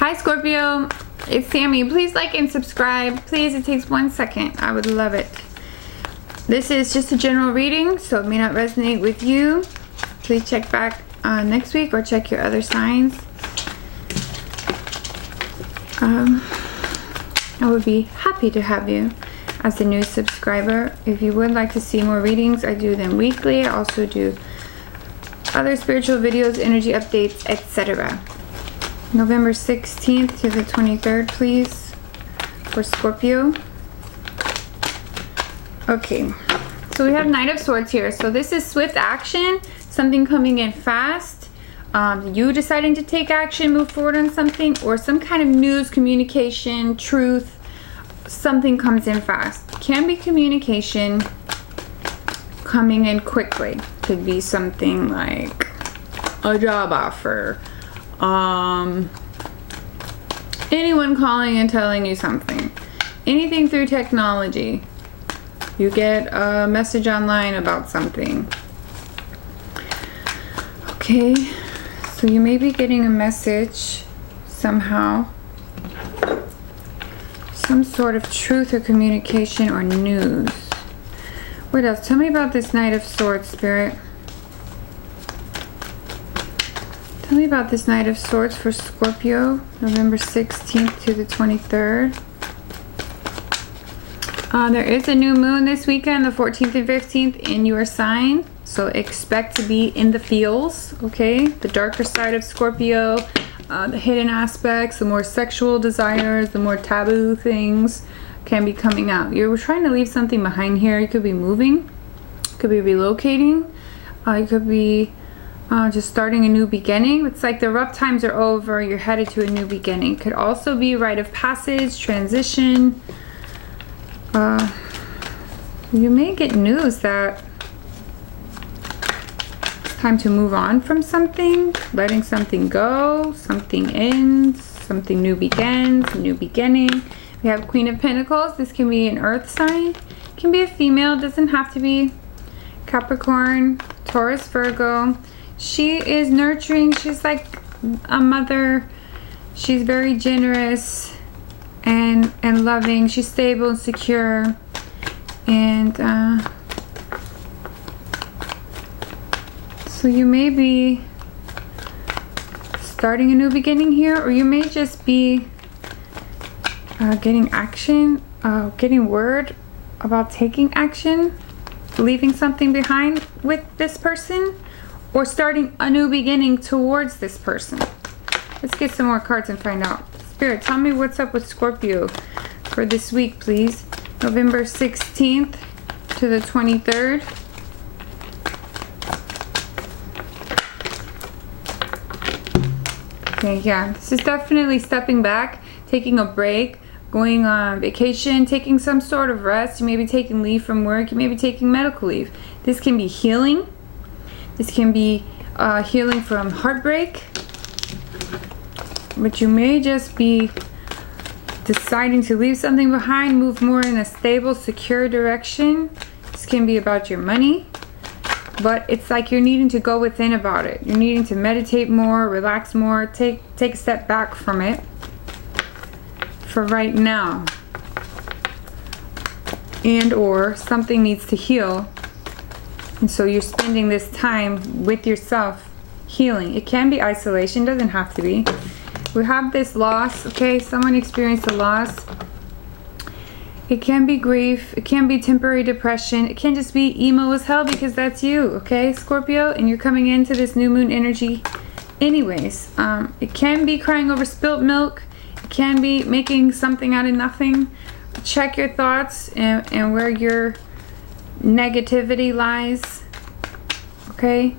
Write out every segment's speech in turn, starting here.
Hi Scorpio, it's Sami. Please like and subscribe. Please, it takes 1 second. I would love it. This is just a general reading, so it may not resonate with you. Please check back next week or check your other signs. I would be happy to have you as a new subscriber. If you would like to see more readings, I do them weekly. I also do other spiritual videos, energy updates, etc. November 16th to the 23rd, please, for Scorpio. Okay, so we have Knight of Swords here. So this is swift action, something coming in fast, you deciding to take action, move forward on something, or some kind of news, communication, truth, something comes in fast. Can be communication coming in quickly. Could be something like a job offer, anyone calling and telling you something, anything through technology. You get a message online about something. Okay, so you may be getting a message somehow, some sort of truth or communication or news. What else? Tell me about this Knight of Swords, Spirit. Tell me about this Knight of Swords for Scorpio, November 16th to the 23rd. There is a new moon this weekend, the 14th and 15th, in your sign. So expect to be in the feels, okay? The darker side of Scorpio, the hidden aspects, the more sexual desires, the more taboo things can be coming out. You're trying to leave something behind here. You could be moving, could be relocating, you could be just starting a new beginning. It's like the rough times are over, you're headed to a new beginning. Could also be rite of passage, transition. You may get news that it's time to move on from something, letting something go, something ends, something new begins, new beginning. We have Queen of Pentacles. This can be an earth sign, can be a female, doesn't have to be Capricorn, Taurus, Virgo. She is nurturing, she's like a mother, she's very generous and loving, she's stable and secure, and so you may be starting a new beginning here, or you may just be getting action, getting word about taking action, leaving something behind with this person, or starting a new beginning towards this person. Let's get some more cards and find out. Spirit, tell me what's up with Scorpio for this week, please. November 16th to the 23rd. Okay, yeah, this is definitely stepping back, taking a break, going on vacation, taking some sort of rest. You may be taking leave from work. You may be taking medical leave. This can be healing. This can be healing from heartbreak. But you may just be deciding to leave something behind, move more in a stable, secure direction. This can be about your money. But it's like you're needing to go within about it. You're needing to meditate more, relax more, take a step back from it for right now. And or something needs to heal. And so you're spending this time with yourself healing. It can be isolation, doesn't have to be. We have this loss, okay? Someone experienced a loss. It can be grief. It can be temporary depression. It can just be emo as hell, because that's you, okay, Scorpio? And you're coming into this new moon energy anyways. It can be crying over spilt milk. It can be making something out of nothing. Check your thoughts and where your negativity lies, okay? You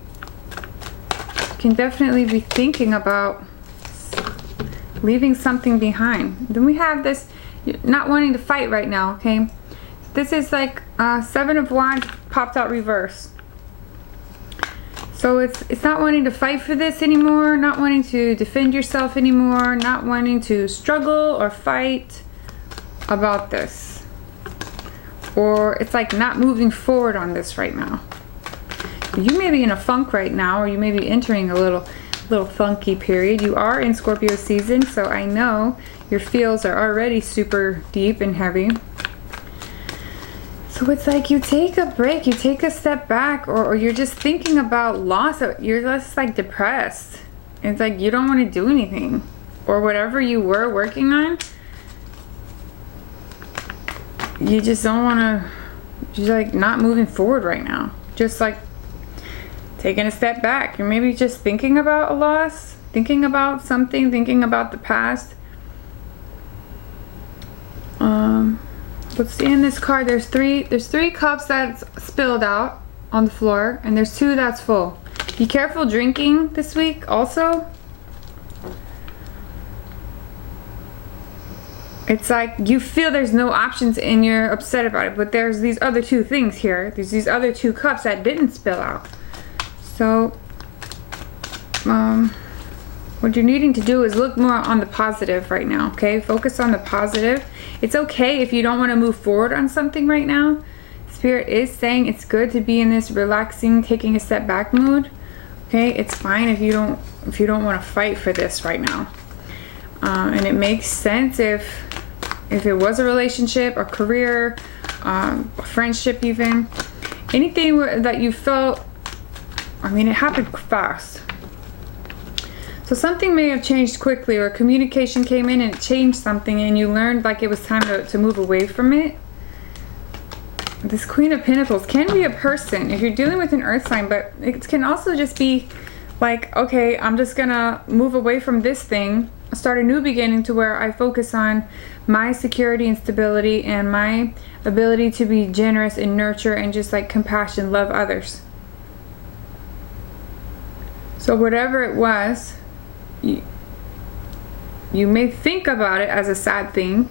can definitely be thinking about leaving something behind. Then we have this not wanting to fight right now, okay? This is like Seven of Wands popped out reverse. So it's not wanting to fight for this anymore, not wanting to defend yourself anymore, not wanting to struggle or fight about this. Or it's like not moving forward on this right now. You may be in a funk right now, or you may be entering a little little funky period. You are in Scorpio season, so I know your feels are already super deep and heavy. So it's like you take a break, you take a step back, or you're just thinking about loss. You're just like depressed. It's like you don't want to do anything. Or whatever you were working on, you just don't want to, you're like not moving forward right now. Just like taking a step back. You're maybe just thinking about a loss, thinking about something, thinking about the past. Let's see in this card, there's three cups that's spilled out on the floor, and there's 2 that's full. Be careful drinking this week also. It's like you feel there's no options and you're upset about it, but there's these other 2 things here. There's these other 2 cups that didn't spill out. So what you're needing to do is look more on the positive right now, okay? Focus on the positive. It's okay if you don't want to move forward on something right now. Spirit is saying it's good to be in this relaxing, taking a step back mood. Okay, it's fine if you don't want to fight for this right now. And it makes sense if it was a relationship, a career, a friendship even. Anything that you felt, I mean, it happened fast. So something may have changed quickly, or communication came in and it changed something and you learned like it was time to move away from it. This Queen of Pentacles can be a person if you're dealing with an earth sign, but it can also just be like, okay, I'm just gonna move away from this thing, start a new beginning to where I focus on my security and stability and my ability to be generous and nurture and just like compassion, love others. So whatever it was, you may think about it as a sad thing,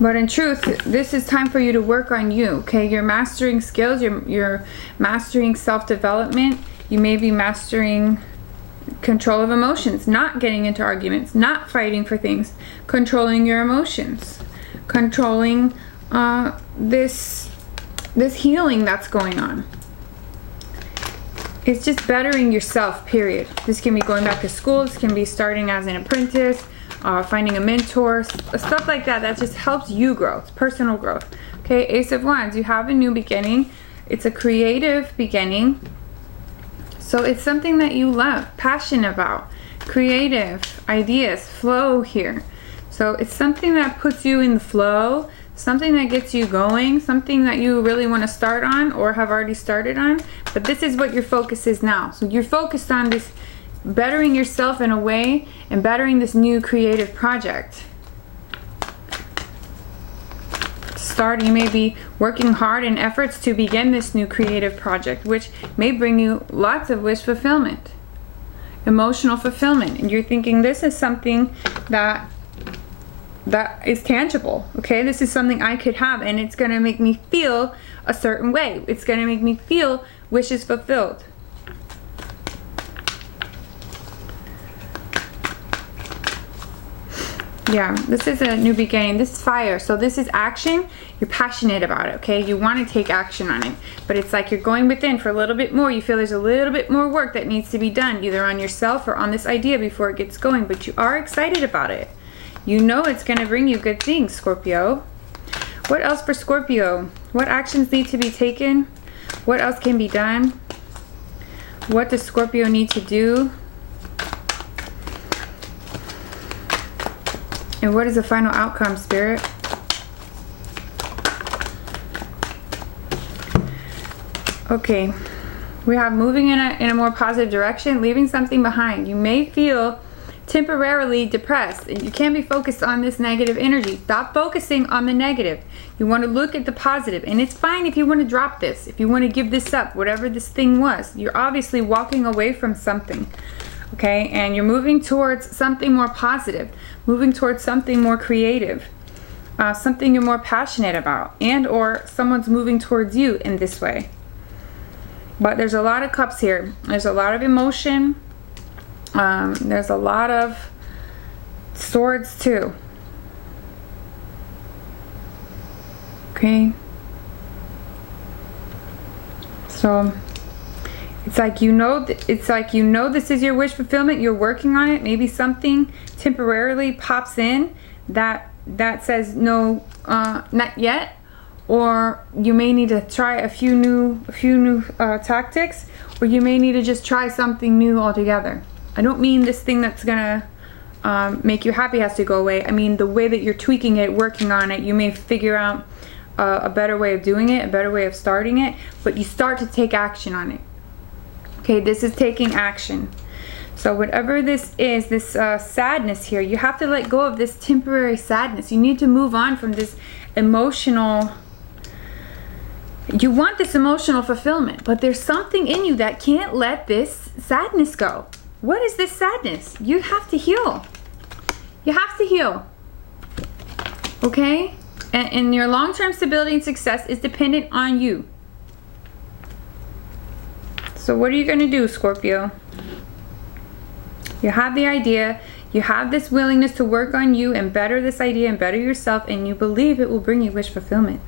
but in truth, this is time for you to work on you, okay? You're mastering skills, you're mastering self-development, you may be mastering control of emotions, not getting into arguments, not fighting for things, controlling your emotions, controlling this healing that's going on. It's just bettering yourself, period. This can be going back to school, this can be starting as an apprentice, finding a mentor, stuff like that. That just helps you grow. It's personal growth. Okay, Ace of Wands, you have a new beginning. It's a creative beginning. So it's something that you love, passionate about, creative ideas, flow here. So it's something that puts you in the flow, something that gets you going, something that you really want to start on or have already started on. But this is what your focus is now. So you're focused on this, bettering yourself in a way and bettering this new creative project. You may be working hard in efforts to begin this new creative project, which may bring you lots of wish fulfillment, emotional fulfillment. And you're thinking this is something that is tangible, okay? This is something I could have and it's gonna make me feel a certain way. It's gonna make me feel wishes fulfilled. Yeah, this is a new beginning. This is fire. So this is action. You're passionate about it, okay? You want to take action on it. But it's like you're going within for a little bit more. You feel there's a little bit more work that needs to be done, either on yourself or on this idea before it gets going. But you are excited about it. You know it's going to bring you good things, Scorpio. What else for Scorpio? What actions need to be taken? What else can be done? What does Scorpio need to do? And what is the final outcome, Spirit? Okay, we have moving in a more positive direction, leaving something behind. You may feel temporarily depressed and you can't be focused on this negative energy. Stop focusing on the negative. You want to look at the positive, and it's fine if you want to drop this, if you want to give this up, whatever this thing was. You're obviously walking away from something, okay? And you're moving towards something more positive, moving towards something more creative, something you're more passionate about, and or someone's moving towards you in this way. But there's a lot of cups here. There's a lot of emotion. There's a lot of swords too. Okay. So It's like you know this is your wish fulfillment. You're working on it. Maybe something temporarily pops in that says no, not yet, or you may need to try a few new tactics, or you may need to just try something new altogether. I don't mean this thing that's gonna make you happy has to go away. I mean the way that you're tweaking it, working on it. You may figure out a better way of doing it, a better way of starting it, but you start to take action on it. Okay, this is taking action. So whatever this is, this sadness here, you have to let go of this temporary sadness. You need to move on from this emotional, you want this emotional fulfillment, but there's something in you that can't let this sadness go. What is this sadness? You have to heal. You have to heal. Okay? And your long-term stability and success is dependent on you. So what are you going to do, Scorpio? You have the idea. You have this willingness to work on you and better this idea and better yourself, and you believe it will bring you wish fulfillment.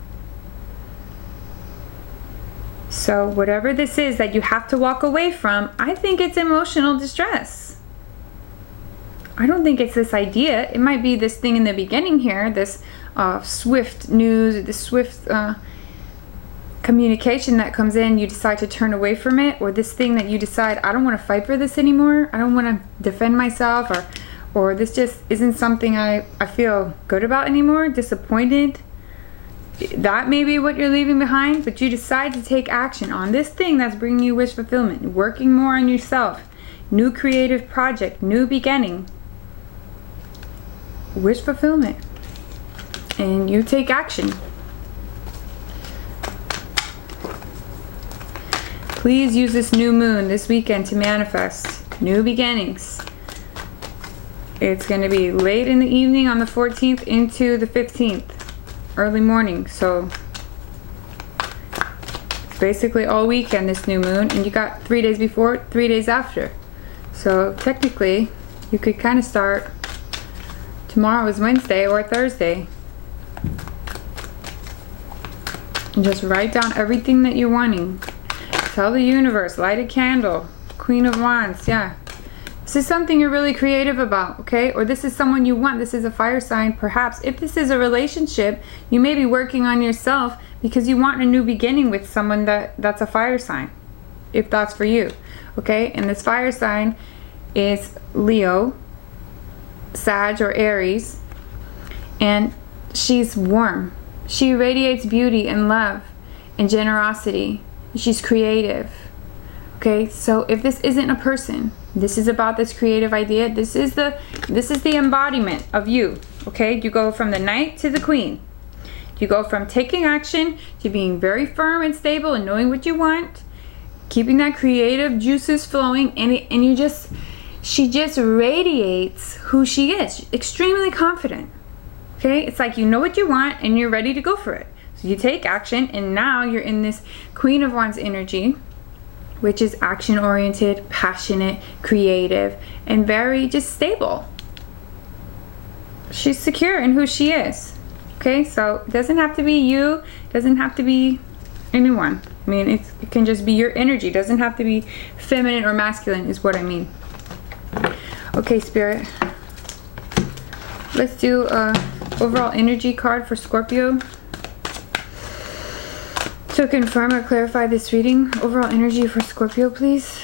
So whatever this is that you have to walk away from, I think it's emotional distress. I don't think it's this idea. It might be this thing in the beginning here, this swift news, this swift communication that comes in, you decide to turn away from it, or this thing that you decide, I don't want to fight for this anymore, I don't want to defend myself, or this just isn't something I feel good about anymore, disappointed. That may be what you're leaving behind, but you decide to take action on this thing that's bringing you wish fulfillment, working more on yourself, new creative project, new beginning, wish fulfillment, and you take action. Please use this new moon this weekend to manifest new beginnings. It's going to be late in the evening on the 14th into the 15th, early morning. So it's basically all weekend, this new moon, and you got 3 days before, 3 days after. So technically, you could kind of start tomorrow is Wednesday or Thursday. And just write down everything that you're wanting. Tell the universe, light a candle, Queen of Wands, yeah. This is something you're really creative about, okay? Or this is someone you want. This is a fire sign, perhaps. If this is a relationship, you may be working on yourself because you want a new beginning with someone that's a fire sign, if that's for you, okay? And this fire sign is Leo, Sag, or Aries, and she's warm. She radiates beauty and love and generosity. She's creative. Okay, so if this isn't a person, this is about this creative idea. This is the embodiment of you. Okay, you go from the Knight to the Queen. You go from taking action to being very firm and stable and knowing what you want, keeping that creative juices flowing, and she just radiates who she is. Extremely confident. Okay, it's like you know what you want and you're ready to go for it. So you take action, and now you're in this Queen of Wands energy, which is action-oriented, passionate, creative, and very just stable. She's secure in who she is. Okay, so it doesn't have to be you, it doesn't have to be anyone. I mean, it can just be your energy. It doesn't have to be feminine or masculine is what I mean. Okay, Spirit. Let's do a overall energy card for Scorpio. To confirm or clarify this reading, overall energy for Scorpio, please.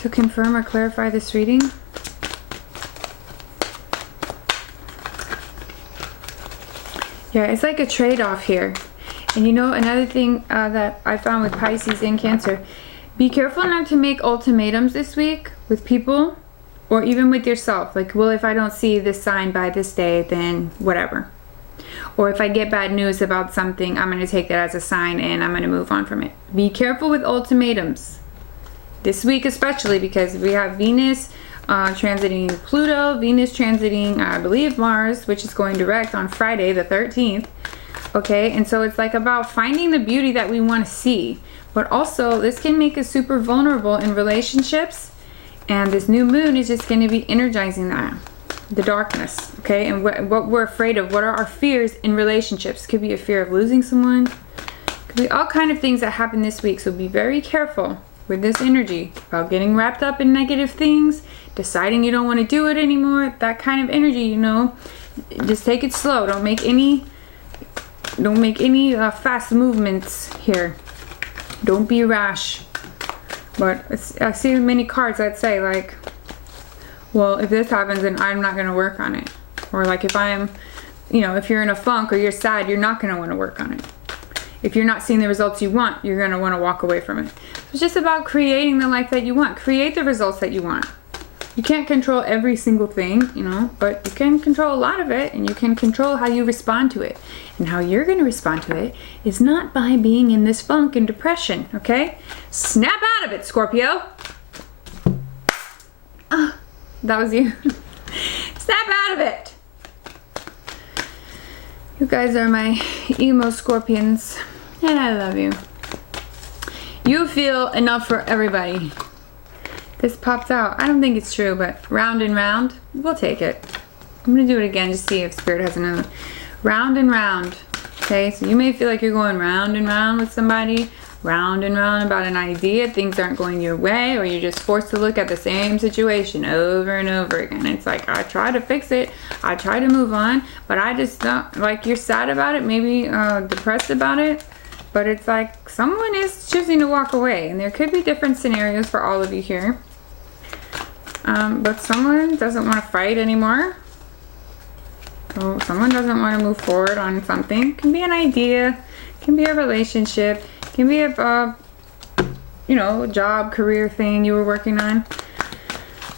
To confirm or clarify this reading. Yeah, it's like a trade-off here. And you know, another thing that I found with Pisces and Cancer, be careful not to make ultimatums this week with people or even with yourself. Like, well, if I don't see this sign by this day, then whatever. Or if I get bad news about something, I'm going to take that as a sign and I'm going to move on from it. Be careful with ultimatums. This week especially, because we have Venus transiting Pluto, Venus transiting, I believe, Mars, which is going direct on Friday the 13th. Okay, and so it's like about finding the beauty that we want to see. But also, this can make us super vulnerable in relationships. And this new moon is just going to be energizing that. The darkness, okay, and what we're afraid of, what are our fears in relationships. Could be a fear of losing someone, could be all kind of things that happen this week, so be very careful with this energy, about getting wrapped up in negative things, deciding you don't want to do it anymore, that kind of energy, you know. Just take it slow. Don't make any fast movements here. Don't be rash. But I see many cards that say like, well, if this happens, then I'm not going to work on it. Or like if I'm, you know, if you're in a funk or you're sad, you're not going to want to work on it. If you're not seeing the results you want, you're going to want to walk away from it. So it's just about creating the life that you want. Create the results that you want. You can't control every single thing, you know, but you can control a lot of it, and you can control how you respond to it. And how you're going to respond to it is not by being in this funk and depression, okay? Snap out of it, Scorpio. Ah, that was you. Snap out of it. You guys are my emo scorpions, and I love you. You feel enough for everybody. This popped out. I don't think it's true, but round and round, we'll take it. I'm gonna do it again just to see if Spirit has another. Round and round. Okay, so you may feel like you're going round and round with somebody, round and round about an idea, things aren't going your way, or you're just forced to look at the same situation over and over again. It's like, I try to fix it, I try to move on, but I just don't, like, you're sad about it, maybe depressed about it, but it's like someone is choosing to walk away, and there could be different scenarios for all of you here. But someone doesn't want to fight anymore. So someone doesn't want to move forward on something. It can be an idea, it can be a relationship, it can be a, you know, job, career thing you were working on.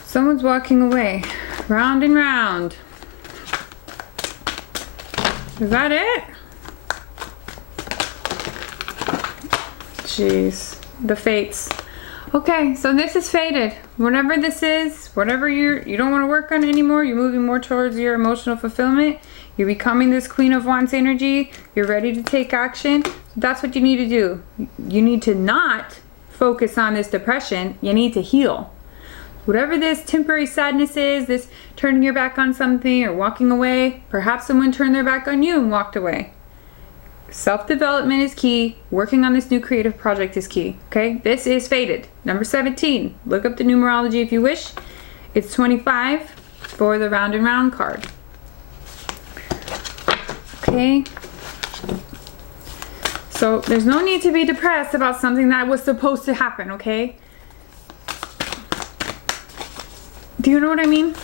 Someone's walking away. Round and round. Is that it? Jeez. The fates. Okay, so this is fated. Whatever this is, whatever you don't want to work on anymore, you're moving more towards your emotional fulfillment. You're becoming this Queen of Wands energy. You're ready to take action. That's what you need to do. You need to not focus on this depression. You need to heal. Whatever this temporary sadness is, this turning your back on something or walking away, perhaps someone turned their back on you and walked away. Self-development is key. Working on this new creative project is key. Okay, this is fated. Number 17. Look up the numerology if you wish. It's 25 for the round and round card. Okay. So there's no need to be depressed about something that was supposed to happen, okay? Do you know what I mean?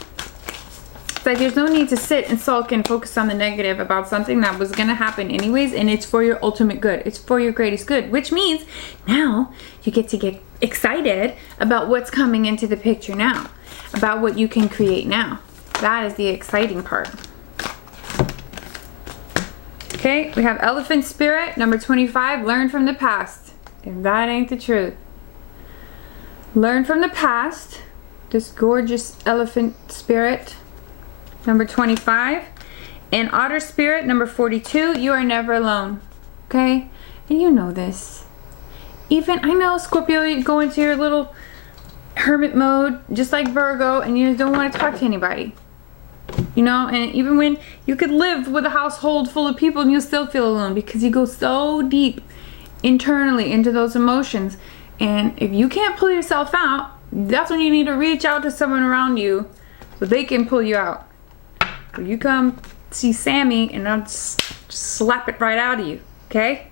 It's like there's no need to sit and sulk and focus on the negative about something that was going to happen anyways, and it's for your ultimate good. It's for your greatest good, which means now you get to get excited about what's coming into the picture now, about what you can create now. That is the exciting part. Okay, we have Elephant Spirit, number 25, learn from the past. If that ain't the truth. Learn from the past. This gorgeous Elephant Spirit, number 25. And Otter Spirit, number 42, you are never alone. Okay? And you know this. Even, I know, Scorpio, you go into your little hermit mode, just like Virgo, and you don't want to talk to anybody. You know, and even when you could live with a household full of people and you'll still feel alone because you go so deep internally into those emotions. And if you can't pull yourself out, that's when you need to reach out to someone around you so they can pull you out. So you come see Sami and I'll just slap it right out of you, okay?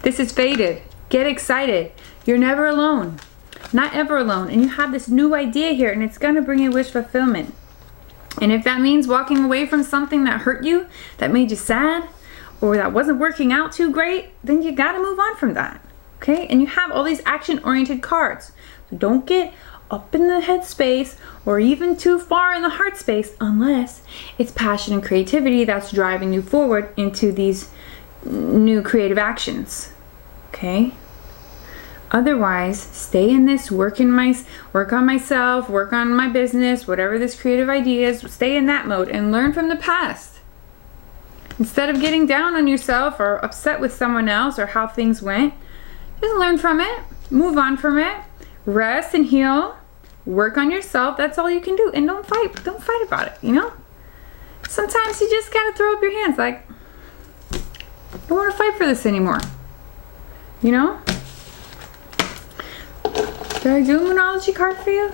This is fated. Get excited. You're never alone. Not ever alone. And you have this new idea here and it's going to bring you wish fulfillment. And if that means walking away from something that hurt you, that made you sad, or that wasn't working out too great, then you got to move on from that, okay? And you have all these action-oriented cards. So don't get up in the head space or even too far in the heart space unless it's passion and creativity that's driving you forward into these new creative actions, okay? Otherwise, stay in this, work on myself, work on my business, whatever this creative idea is, stay in that mode and learn from the past. Instead of getting down on yourself or upset with someone else or how things went, just learn from it, move on from it, rest and heal, work on yourself. That's all you can do. And don't fight about it, you know? Sometimes you just gotta throw up your hands like, I don't want to fight for this anymore, you know? Did I do a Moonology card for you?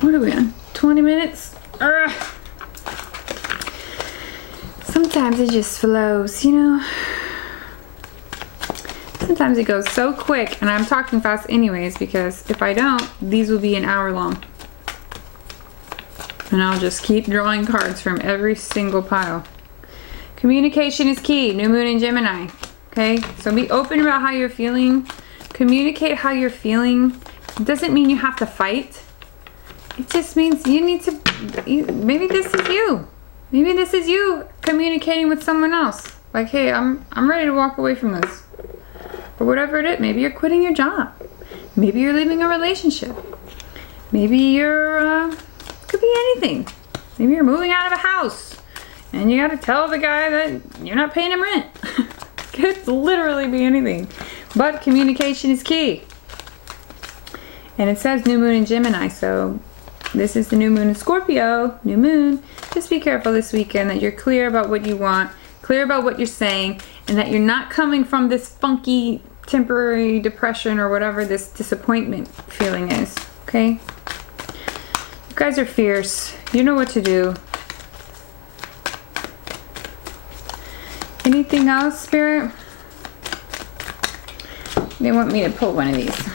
What are we on? 20 minutes? Ugh. Sometimes it just flows, you know? Sometimes it goes so quick, and I'm talking fast anyways, because if I don't, these will be an hour long. And I'll just keep drawing cards from every single pile. Communication is key. New moon in Gemini. Okay? So be open about how you're feeling. Communicate how you're feeling. It doesn't mean you have to fight. It just means you need to, maybe this is you. Maybe this is you communicating with someone else. Like, hey, I'm ready to walk away from this. Or whatever it is. Maybe you're quitting your job. Maybe you're leaving a relationship. Maybe you're, could be anything. Maybe you're moving out of a house. And you gotta tell the guy that you're not paying him rent. Could literally be anything. But communication is key. And it says new moon in Gemini, so this is the new moon in Scorpio, new moon. Just be careful this weekend that you're clear about what you want, clear about what you're saying, and that you're not coming from this funky temporary depression or whatever this disappointment feeling is, okay? You guys are fierce. You know what to do. Anything else, Spirit? They want me to pull one of these.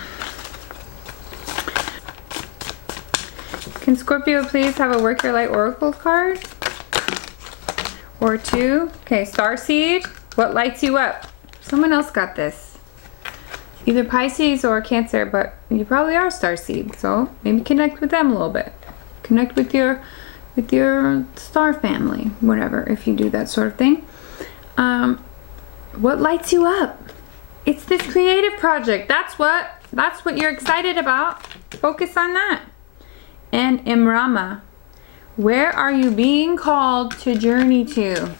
Can Scorpio please have a Work Your Light Oracle card? Or two. Okay, Starseed. What lights you up? Someone else got this. Either Pisces or Cancer, but you probably are Starseed. So maybe connect with them a little bit. Connect with your star family, whatever, if you do that sort of thing. What lights you up? It's this creative project. That's what you're excited about. Focus on that. And Imrama, where are you being called to journey to?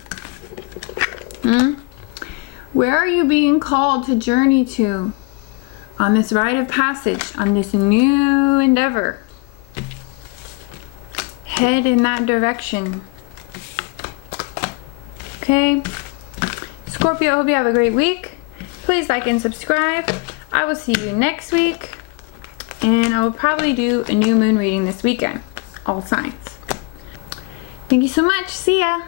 Where are you being called to journey to on this rite of passage, on this new endeavor? Head in that direction. Okay? Scorpio, I hope you have a great week. Please like and subscribe. I will see you next week. And I will probably do a new moon reading this weekend. All signs. Thank you so much. See ya.